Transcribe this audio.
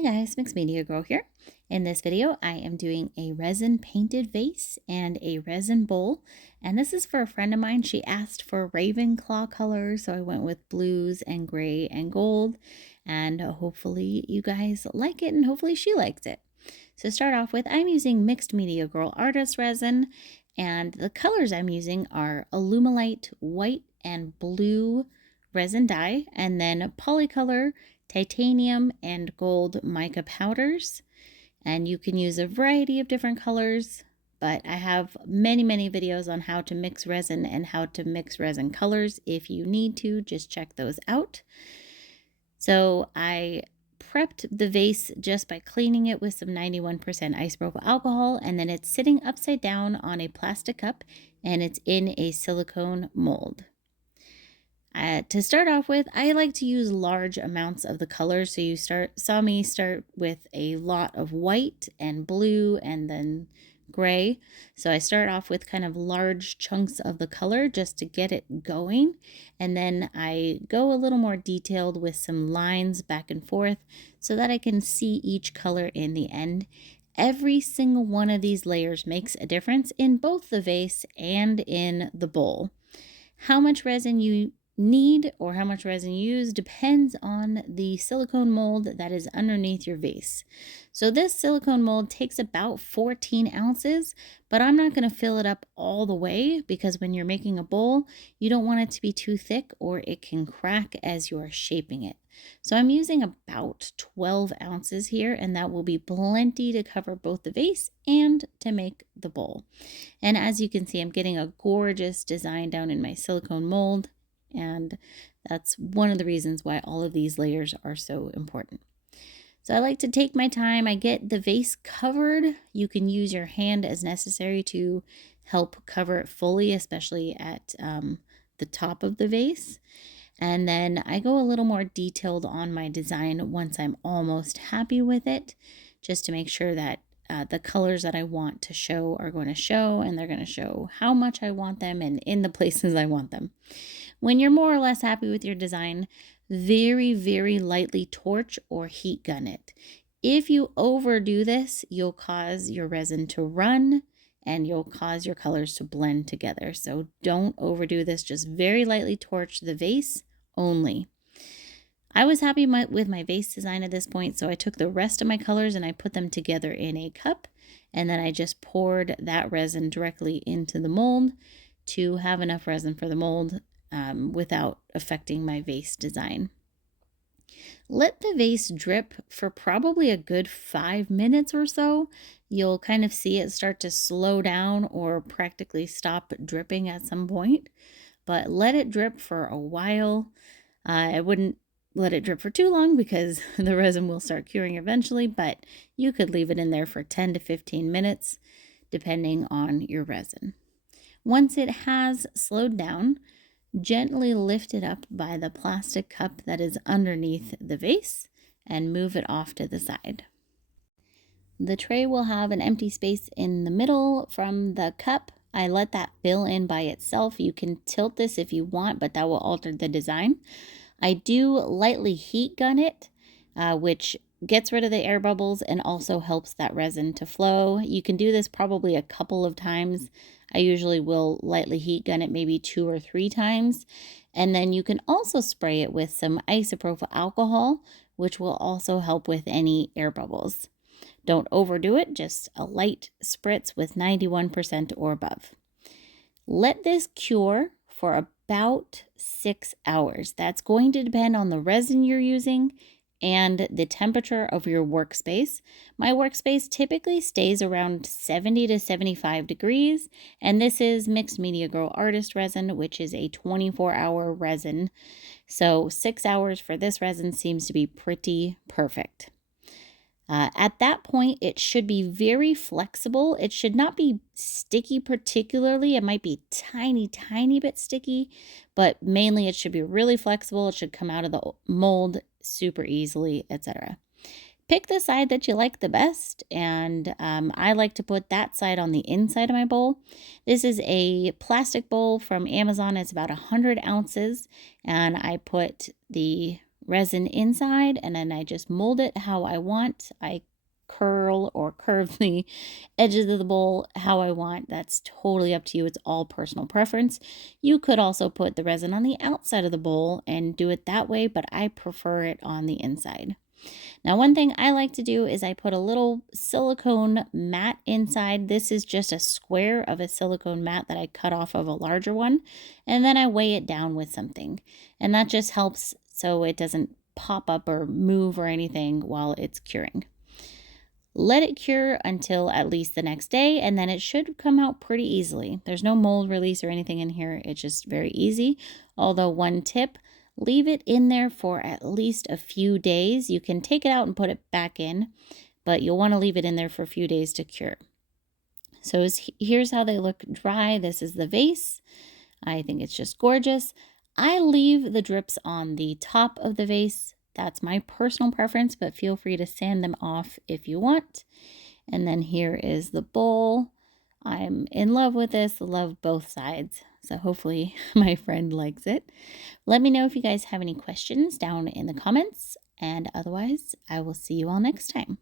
Hey guys, Mixed Media Girl here. In this video, I am doing a resin painted vase and a resin bowl. And this is for a friend of mine. She asked for Ravenclaw colors, so I went with blues and gray and gold. And hopefully you guys like it and hopefully she likes it. So to start off with, I'm using Mixed Media Girl Artist Resin. And the colors I'm using are Alumilite white and blue resin dye, and then Polycolor titanium and gold mica powders. And you can use a variety of different colors, but I have many videos on how to mix resin and how to mix resin colors. If you need to, just check those out. So I prepped the vase just by cleaning it with some 91% isopropyl alcohol, and then it's sitting upside down on a plastic cup and it's in a silicone mold. To start off with, I like to use large amounts of the colors. So you saw me start with a lot of white and blue and then gray. So I start off with kind of large chunks of the color just to get it going. And then I go a little more detailed with some lines back and forth so that I can see each color in the end. Every single one of these layers makes a difference in both the vase and in the bowl. How much resin you need or how much resin you use depends on the silicone mold that is underneath your vase. So this silicone mold takes about 14 ounces, but I'm not going to fill it up all the way because when you're making a bowl, you don't want it to be too thick or it can crack as you're shaping it. So I'm using about 12 ounces here, and that will be plenty to cover both the vase and to make the bowl. And as you can see, I'm getting a gorgeous design down in my silicone mold. And that's one of the reasons why all of these layers are so important. So I like to take my time. I get the vase covered. You can use your hand as necessary to help cover it fully, especially at the top of the vase. And then I go a little more detailed on my design once I'm almost happy with it, just to make sure that the colors that I want to show are going to show, and they're going to show how much I want them and in the places I want them. When you're more or less happy with your design, very lightly torch or heat gun it. If you overdo this, you'll cause your resin to run and you'll cause your colors to blend together. So don't overdo this, just very lightly torch the vase only. I was happy with my vase design at this point, so I took the rest of my colors and I put them together in a cup, and then I just poured that resin directly into the mold to have enough resin for the mold without affecting my vase design. Let the vase drip for probably a good 5 minutes or so. You'll kind of see it start to slow down or practically stop dripping at some point, but let it drip for a while. I wouldn't let it drip for too long because the resin will start curing eventually, but you could leave it in there for 10 to 15 minutes depending on your resin. Once it has slowed down, gently lift it up by the plastic cup that is underneath the vase and move it off to the side. The tray will have an empty space in the middle from the cup. I let that fill in by itself. You can tilt this if you want, but that will alter the design. I do lightly heat gun it, which gets rid of the air bubbles and also helps that resin to flow. You can do this probably a couple of times. I usually will lightly heat gun it maybe 2 or 3 times. And then you can also spray it with some isopropyl alcohol, which will also help with any air bubbles. Don't overdo it, just a light spritz with 91% or above. Let this cure for about 6 hours. That's going to depend on the resin you're using and the temperature of your workspace. My workspace typically stays around 70 to 75 degrees, and this is Mixed Media Girl Artist Resin, which is a 24-hour resin. So 6 hours for this resin seems to be pretty perfect. At that point, it should be very flexible. It should not be sticky particularly. It might be tiny bit sticky, but mainly it should be really flexible. It should come out of the mold super easily, etc. Pick the side that you like the best, and I like to put that side on the inside of my bowl. This is a plastic bowl from Amazon. It's about 100 ounces, and I put the resin inside, and then I just mold it how I want. I curl or curve the edges of the bowl how I want. That's totally up to you. It's all personal preference. You could also put the resin on the outside of the bowl and do it that way, but I prefer it on the inside. Now, one thing I like to do is I put a little silicone mat inside. This is just a square of a silicone mat that I cut off of a larger one, and then I weigh it down with something. And that just helps so it doesn't pop up or move or anything while it's curing. Let it cure until at least the next day, and then it should come out pretty easily. There's no mold release or anything in here. It's just very easy. Although one tip, leave it in there for at least a few days. You can take it out and put it back in, but you'll want to leave it in there for a few days to cure. So here's how they look dry. This is the vase. I think it's just gorgeous. I leave the drips on the top of the vase. That's my personal preference, but feel free to sand them off if you want. And then here is the bowl. I'm in love with this, love both sides. So hopefully my friend likes it. Let me know if you guys have any questions down in the comments. And otherwise, I will see you all next time.